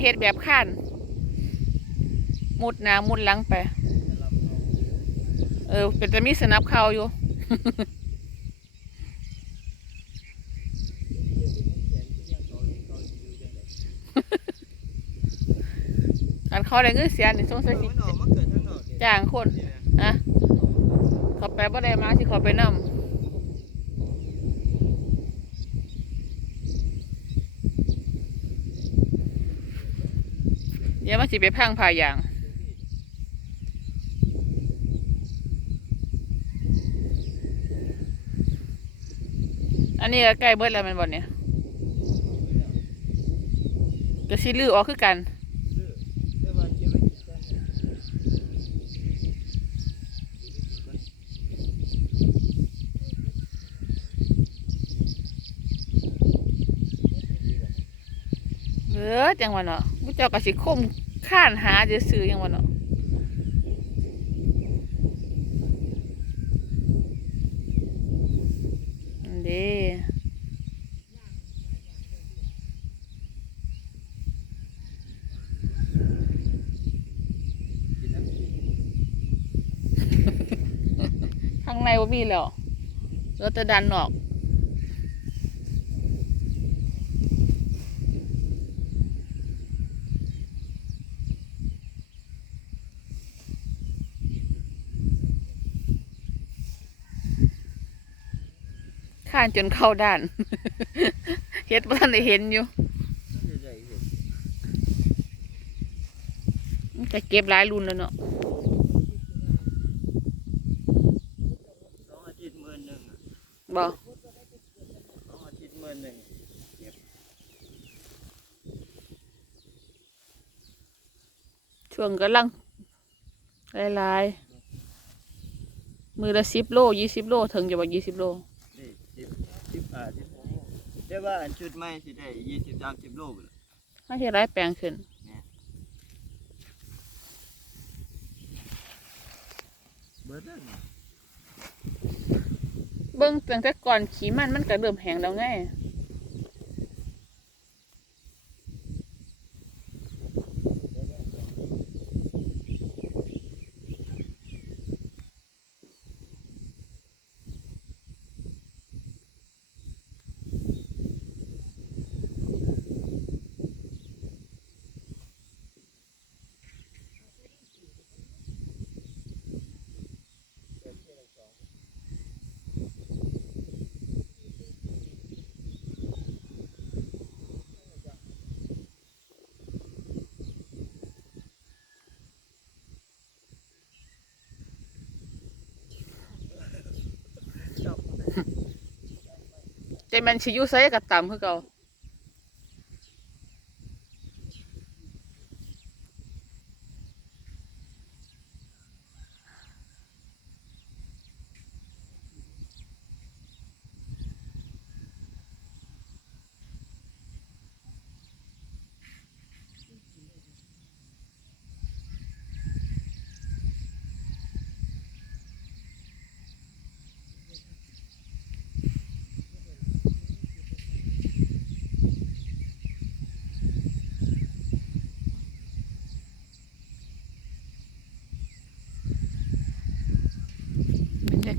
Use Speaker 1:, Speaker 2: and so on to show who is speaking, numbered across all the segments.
Speaker 1: เฮ็ดแบบข้านมุดหน้ามุดหลังไป เออ เป็นจะมีสนับเข่าอยู่อันเขาได้เงินเสียนี่สงสัยสิ
Speaker 2: มันออกมาเกิดทั้งนอกเนี่ย
Speaker 1: จ้างคนอะเขาไปบ่ได้มาสิเขาไปนำ เดี๋ยวมันสิไปพังพายางอันนี้ก็ใกล้เบิดแล้วมันบอลเนี่ยก็สิลือออกคือกัน
Speaker 2: แต่ว่าเก็บไว้กินกันเนี่ย
Speaker 1: เออจังหวะเนาะมุเจ้าก็สิคมข้านหาจะซื้อๆจังหวะเนาะอันเด้
Speaker 2: กินน้ำกิน
Speaker 1: ข้างในว่ามีแล้วเหลือแต่ดันออก ข้านจนเข้าด้านเฮ็ดบ่ทันได้เห็นอยู่
Speaker 2: มันจะได้เห็น
Speaker 1: มันจะเก็บหลายรุ่นแล้วเนาะ
Speaker 2: สองอาทิตย์หมื่นหนึ่งอะ
Speaker 1: บ่
Speaker 2: สองอาทิตย์หมื่นหนึ่ง
Speaker 1: ช่วงกำลังหลายๆมือละสิบโลยี่สิบโล ถึงจะว่ายี่สิบโล
Speaker 2: นี่สิบสิบห้าสิบหก แต่ว่าอันชุดใหม่สิได้ยี่สิบสามสิบโลไปเลย
Speaker 1: ไม่ใช่ร้ายแปลงขึ้น
Speaker 2: เบิดแล้วนี่
Speaker 1: เบิ้งตั้งแต่ก่อนขี่มันมันก็เริ่มแห้งแล้วไง แต่มันชิอยูไซกับตามคือเก่า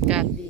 Speaker 1: kan.